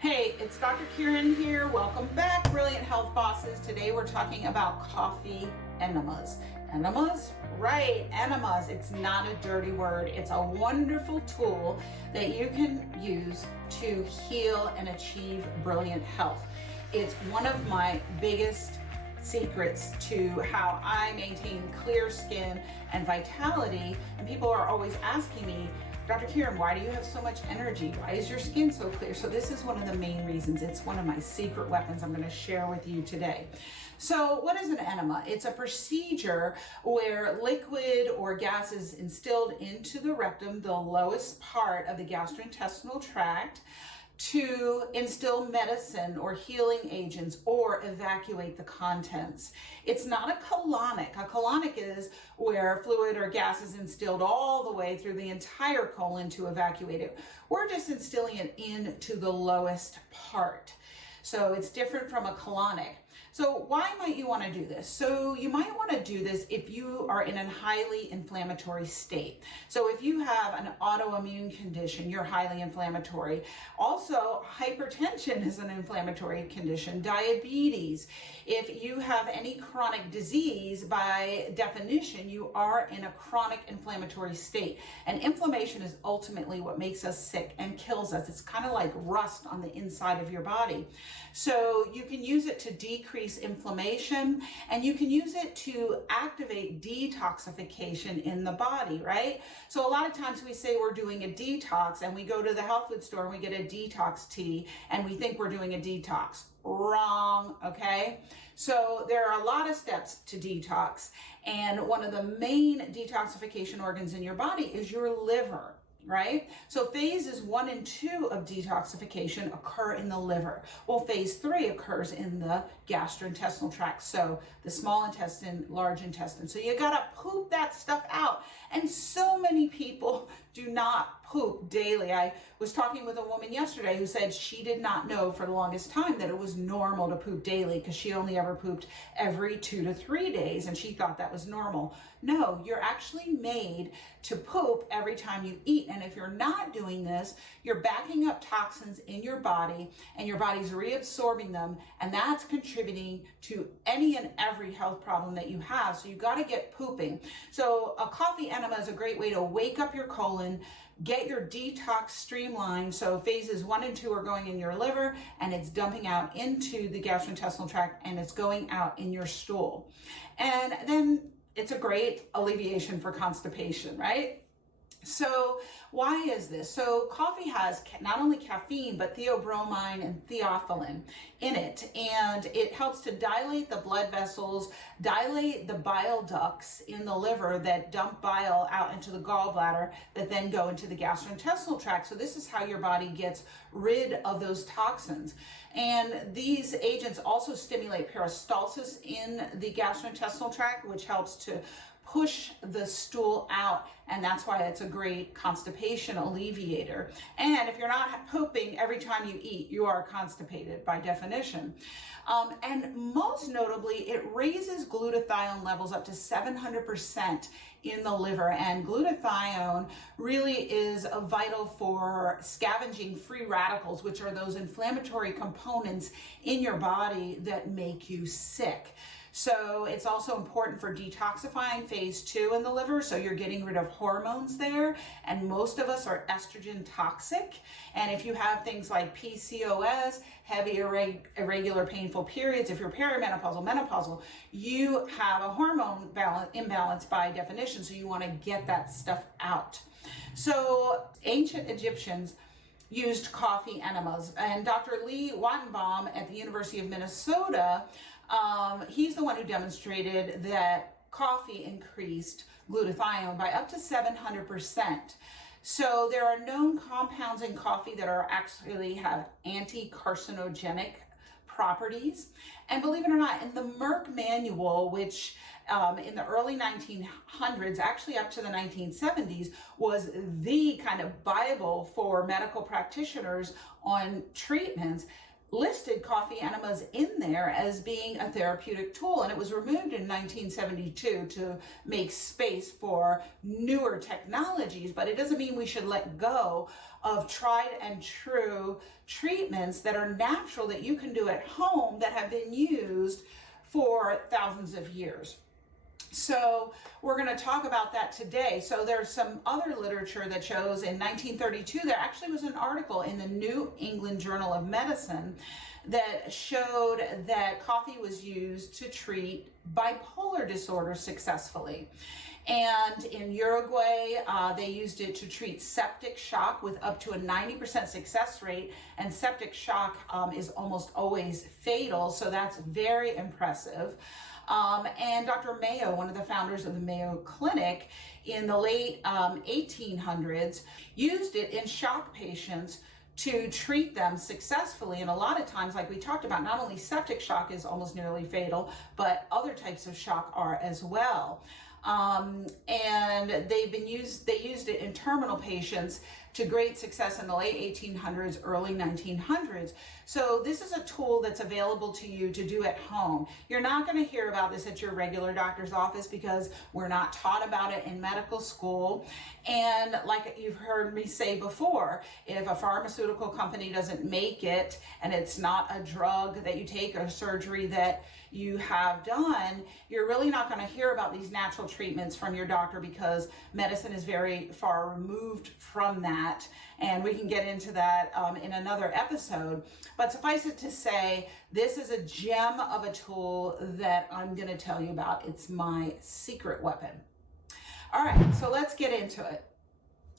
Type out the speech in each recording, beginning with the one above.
Hey, it's Dr. Kieran here. Welcome back, Brilliant Health Bosses. Today we're talking about coffee enemas. Enemas? Right, enemas. It's not a dirty word. It's a wonderful tool that you can use to heal and achieve brilliant health. It's one of my biggest secrets to how I maintain clear skin and vitality. And people are always asking me, Dr. Kieran, why do you have so much energy? Why is your skin so clear? So this is one of the main reasons. It's one of my secret weapons I'm going to share with you today. So what is an enema? It's a procedure where liquid or gas is instilled into the rectum, the lowest part of the gastrointestinal tract, to instill medicine or healing agents or evacuate the contents. It's not a colonic. A colonic is where fluid or gas is instilled all the way through the entire colon to evacuate it. We're just instilling it into the lowest part. So it's different from a colonic. So why might you want to do this? So you might want to do this if you are in a highly inflammatory state. So if you have an autoimmune condition, you're highly inflammatory. Also, hypertension is an inflammatory condition. Diabetes. If you have any chronic disease, by definition, you are in a chronic inflammatory state. And inflammation is ultimately what makes us sick and kills us. It's kind of like rust on the inside of your body. So you can use it to decrease inflammation, and you can use it to activate detoxification in the body, right? So a lot of times we say we're doing a detox, and we go to the health food store and we get a detox tea and we think we're doing a detox. Wrong, okay? So there are a lot of steps to detox, and one of the main detoxification organs in your body is your liver. Right? So phases 1 and 2 of detoxification occur in the liver. Well, phase 3 occurs in the gastrointestinal tract. So the small intestine, large intestine. So you got to poop that stuff out. And so many people do not poop daily. I was talking with a woman yesterday who said she did not know for the longest time that it was normal to poop daily because she only ever pooped every 2 to 3 days and she thought that was normal. No, you're actually made to poop every time you eat. And if you're not doing this, you're backing up toxins in your body and your body's reabsorbing them. And that's contributing to any and every health problem that you have. So you got to get pooping. So a coffee enema is a great way to wake up your colon, get your detox streamlined. So phases 1 and 2 are going in your liver and it's dumping out into the gastrointestinal tract and it's going out in your stool. And then it's a great alleviation for constipation, right? So why is this? So coffee has not only caffeine, but theobromine and theophylline in it. And it helps to dilate the blood vessels, dilate the bile ducts in the liver that dump bile out into the gallbladder that then go into the gastrointestinal tract. So this is how your body gets rid of those toxins. And these agents also stimulate peristalsis in the gastrointestinal tract, which helps to push the stool out, and that's why it's a great constipation alleviator. And if you're not pooping every time you eat, you are constipated by definition. And most notably, it raises glutathione levels up to 700% in the liver. And glutathione really is vital for scavenging free radicals, which are those inflammatory components in your body that make you sick. So it's also important for detoxifying phase 2 in the liver. So you're getting rid of hormones there. And most of us are estrogen toxic. And if you have things like PCOS, heavy irregular painful periods, if you're perimenopausal, menopausal, you have a hormone imbalance by definition. So you want to get that stuff out. So ancient Egyptians used coffee enemas. And Dr. Lee Wattenbaum at the University of Minnesota, he's the one who demonstrated that coffee increased glutathione by up to 700%. So there are known compounds in coffee that are actually have anti-carcinogenic properties. And believe it or not, in the Merck manual, which in the early 1900s, actually up to the 1970s, was the kind of Bible for medical practitioners on treatments, listed coffee enemas in there as being a therapeutic tool, and it was removed in 1972 to make space for newer technologies. But it doesn't mean we should let go of tried and true treatments that are natural, that you can do at home, that have been used for thousands of years. So we're going to talk about that today. So there's some other literature that shows in 1932, there actually was an article in the New England Journal of Medicine that showed that coffee was used to treat bipolar disorder successfully. And in Uruguay, they used it to treat septic shock with up to a 90% success rate. And septic shock is almost always fatal, so that's very impressive. And Dr. Mayo, one of the founders of the Mayo Clinic in the late 1800s, used it in shock patients to treat them successfully. And a lot of times, like we talked about, not only septic shock is almost nearly fatal, but other types of shock are as well. And they used it in terminal patients to great success in the late 1800s, early 1900s. So this is a tool that's available to you to do at home. You're not going to hear about this at your regular doctor's office because we're not taught about it in medical school. And like you've heard me say before, if a pharmaceutical company doesn't make it and it's not a drug that you take or surgery that you have done, you're really not going to hear about these natural treatments from your doctor, because medicine is very far removed from that. And we can get into that in another episode. But suffice it to say, this is a gem of a tool that I'm going to tell you about. It's my secret weapon. All right, so let's get into it.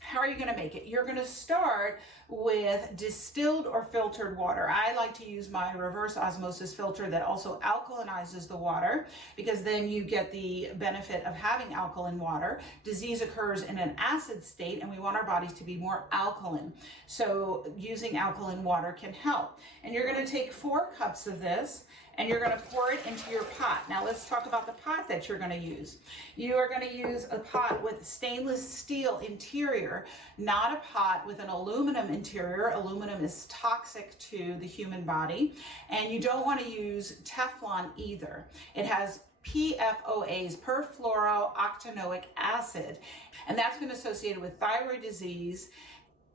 How are you going to make it? You're going to start with distilled or filtered water. I like to use my reverse osmosis filter that also alkalinizes the water, because then you get the benefit of having alkaline water. Disease occurs in an acid state, and we want our bodies to be more alkaline. So using alkaline water can help. And you're going to take 4 cups of this, and you're going to pour it into your pot. Now let's talk about the pot that you're going to use. You are going to use a pot with stainless steel interior, not a pot with an aluminum interior. Aluminum is toxic to the human body. And you don't want to use Teflon either. It has PFOAs, perfluorooctanoic acid, and that's been associated with thyroid disease,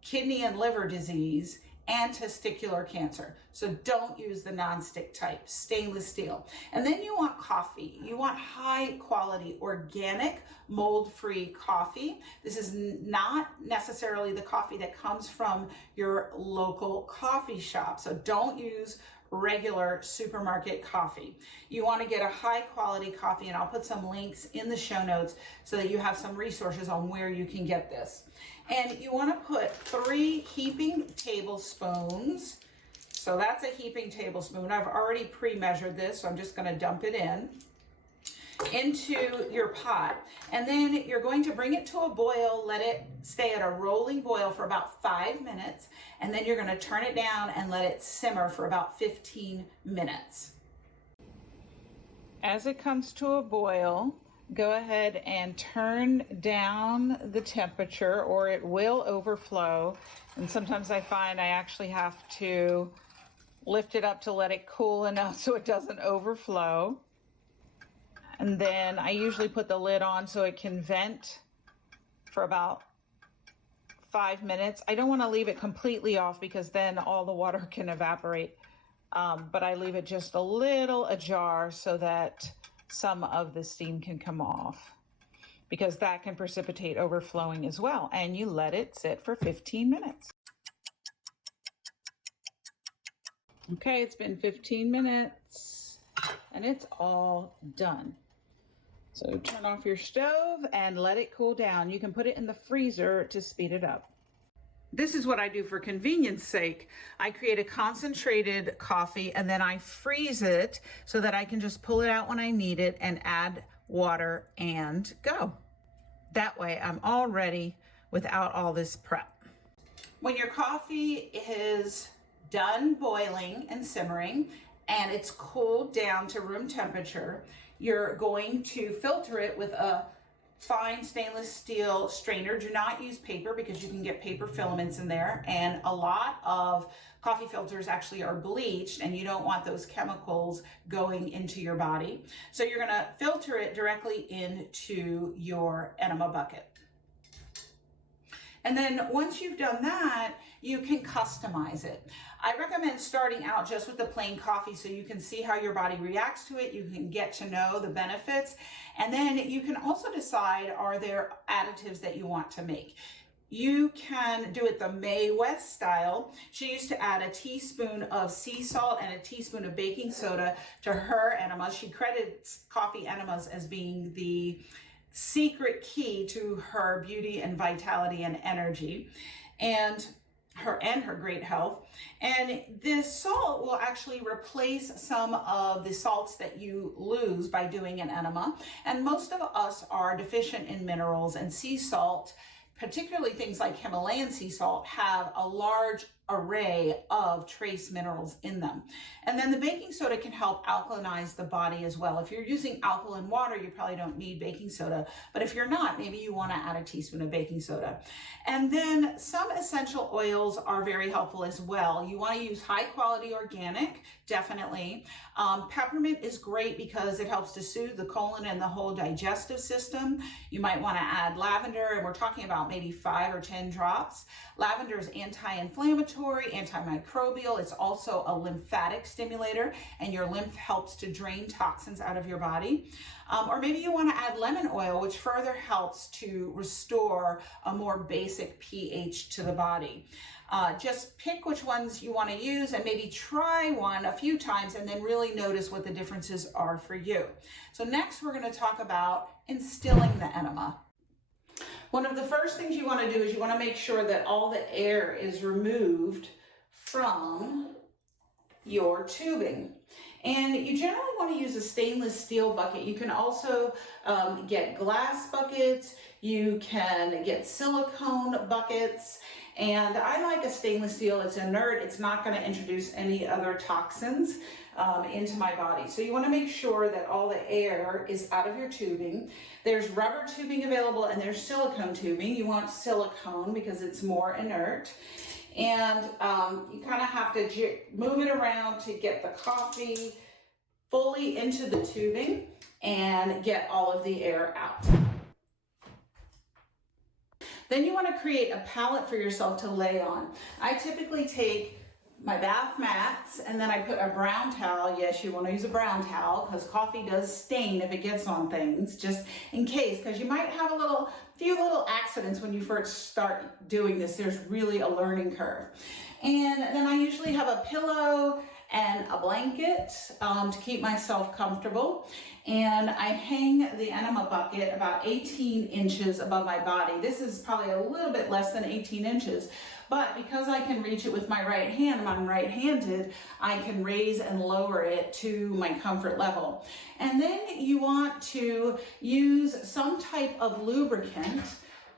kidney and liver disease, and testicular cancer. So don't use the non-stick type, stainless steel. And then you want coffee. You want high quality, organic, mold-free coffee. This is not necessarily the coffee that comes from your local coffee shop. So don't use regular supermarket coffee. You want to get a high quality coffee, and I'll put some links in the show notes so that you have some resources on where you can get this. And you want to put 3 heaping tablespoons. So that's a heaping tablespoon. I've already pre-measured this, so I'm just going to dump it into your pot. And then you're going to bring it to a boil, let it stay at a rolling boil for about 5 minutes, and then you're going to turn it down and let it simmer for about 15 minutes. As it comes to a boil, go ahead and turn down the temperature, or it will overflow. And sometimes I find I actually have to lift it up to let it cool enough so it doesn't overflow. And then I usually put the lid on so it can vent for about 5 minutes. I don't want to leave it completely off because then all the water can evaporate. But I leave it just a little ajar so that some of the steam can come off, because that can precipitate overflowing as well. And you let it sit for 15 minutes. Okay, it's been 15 minutes and it's all done. So turn off your stove and let it cool down. You can put it in the freezer to speed it up. This is what I do for convenience sake. I create a concentrated coffee and then I freeze it so that I can just pull it out when I need it and add water and go. That way I'm all ready without all this prep. When your coffee is done boiling and simmering and it's cooled down to room temperature, you're going to filter it with a fine stainless steel strainer. Do not use paper because you can get paper filaments in there, and a lot of coffee filters actually are bleached, and you don't want those chemicals going into your body. So you're gonna filter it directly into your enema bucket. And then once you've done that, you can customize it. I recommend starting out just with the plain coffee so you can see how your body reacts to it. You can get to know the benefits. And then you can also decide, are there additives that you want to make? You can do it the Mae West style. She used to add a teaspoon of sea salt and a teaspoon of baking soda to her enemas. She credits coffee enemas as being the secret key to her beauty and vitality and energy and her great health. And this salt will actually replace some of the salts that you lose by doing an enema. And most of us are deficient in minerals, and sea salt, particularly things like Himalayan sea salt, have a large array of trace minerals in them. And then the baking soda can help alkalinize the body as well. If you're using alkaline water, you probably don't need baking soda, but if you're not, maybe you want to add a teaspoon of baking soda. And then some essential oils are very helpful as well. You want to use high quality organic, definitely. Peppermint is great because it helps to soothe the colon and the whole digestive system. You might want to add lavender, and we're talking about maybe 5 or 10 drops. Lavender is anti-inflammatory, antimicrobial. It's also a lymphatic stimulator, and your lymph helps to drain toxins out of your body. Or maybe you want to add lemon oil, which further helps to restore a more basic pH to the body. Just pick which ones you want to use and maybe try one a few times and then really notice what the differences are for you. So next we're going to talk about instilling the enema. One of the first things you want to do is you want to make sure that all the air is removed from your tubing. And you generally want to use a stainless steel bucket. You can also get glass buckets. You can get silicone buckets. And I like a stainless steel. It's inert. It's not going to introduce any other toxins into my body. So you want to make sure that all the air is out of your tubing. There's rubber tubing available and there's silicone tubing. You want silicone because it's more inert. And you kind of have to move it around to get the coffee fully into the tubing and get all of the air out. Then you want to create a pallet for yourself to lay on. I typically take my bath mats and then I put a brown towel. Yes, you want to use a brown towel because coffee does stain if it gets on things, just in case, because you might have a few little accidents when you first start doing this. There's really a learning curve. And then I usually have a pillow and a blanket to keep myself comfortable. And I hang the enema bucket about 18 inches above my body. This is probably a little bit less than 18 inches, but because I can reach it with my right hand, I'm right-handed, I can raise and lower it to my comfort level. And then you want to use some type of lubricant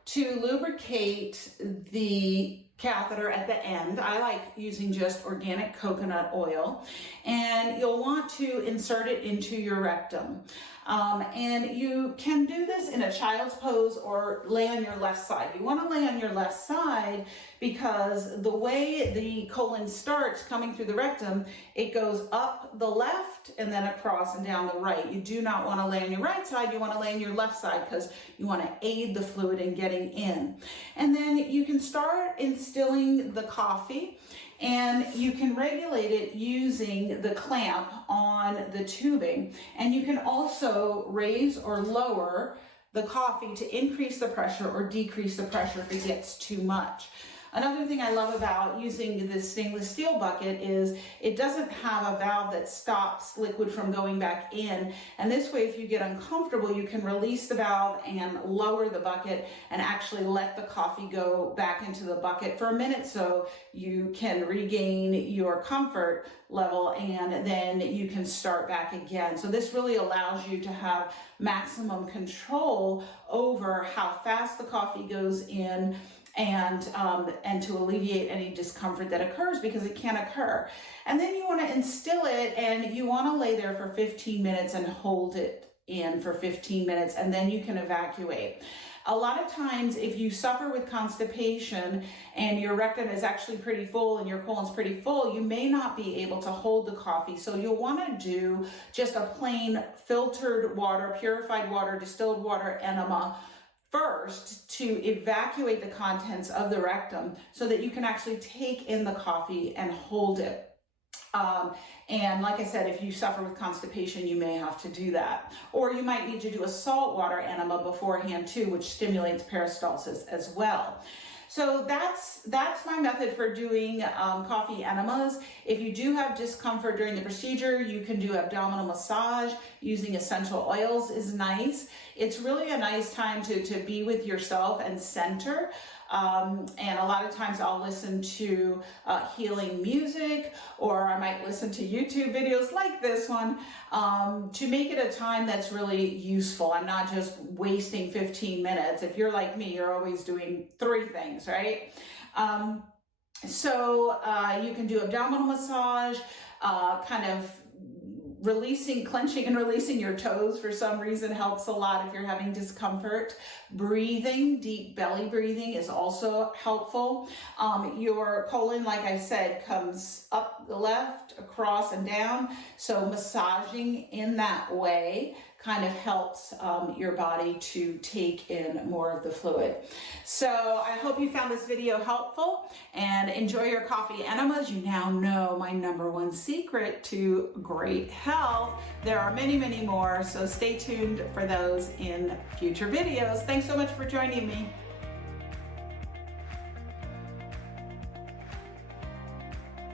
to lubricate the catheter at the end. I like using just organic coconut oil, and you'll want to insert it into your rectum. And you can do this in a child's pose or lay on your left side. You want to lay on your left side because the way the colon starts coming through the rectum, it goes up the left and then across and down the right. You do not want to lay on your right side. You want to lay on your left side because you want to aid the fluid in getting in. And then you can start instilling the coffee, and you can regulate it using the clamp on the tubing. And you can also raise or lower the coffee to increase the pressure or decrease the pressure if it gets too much. Another thing I love about using this stainless steel bucket is it doesn't have a valve that stops liquid from going back in. And this way, if you get uncomfortable, you can release the valve and lower the bucket and actually let the coffee go back into the bucket for a minute so you can regain your comfort level, and then you can start back again. So this really allows you to have maximum control over how fast the coffee goes in, and to alleviate any discomfort that occurs, because it can occur. And then you want to instill it, and you want to lay there for 15 minutes and hold it in for 15 minutes, and then you can evacuate. A lot of times, if you suffer with constipation and your rectum is actually pretty full and your colon's pretty full, you may not be able to hold the coffee. So you'll want to do just a plain filtered water, purified water, distilled water enema first to evacuate the contents of the rectum so that you can actually take in the coffee and hold it. And like I said, if you suffer with constipation, you may have to do that. Or you might need to do a saltwater enema beforehand too, which stimulates peristalsis as well. So that's my method for doing coffee enemas. If you do have discomfort during the procedure, you can do abdominal massage. Using essential oils is nice. It's really a nice time to be with yourself and center. And a lot of times I'll listen to healing music, or I might listen to YouTube videos like this one to make it a time that's really useful. I'm not just wasting 15 minutes. If you're like me, you're always doing 3 things, right? So you can do abdominal massage, kind of clenching and releasing your toes for some reason helps a lot if you're having discomfort. Breathing, deep belly breathing is also helpful. Your colon, like I said, comes up the left, across and down. So massaging in that way kind of helps your body to take in more of the fluid. So I hope you found this video helpful and enjoy your coffee enemas. You now know my #1 secret to great health. There are many, many more, so stay tuned for those in future videos. Thanks so much for joining me.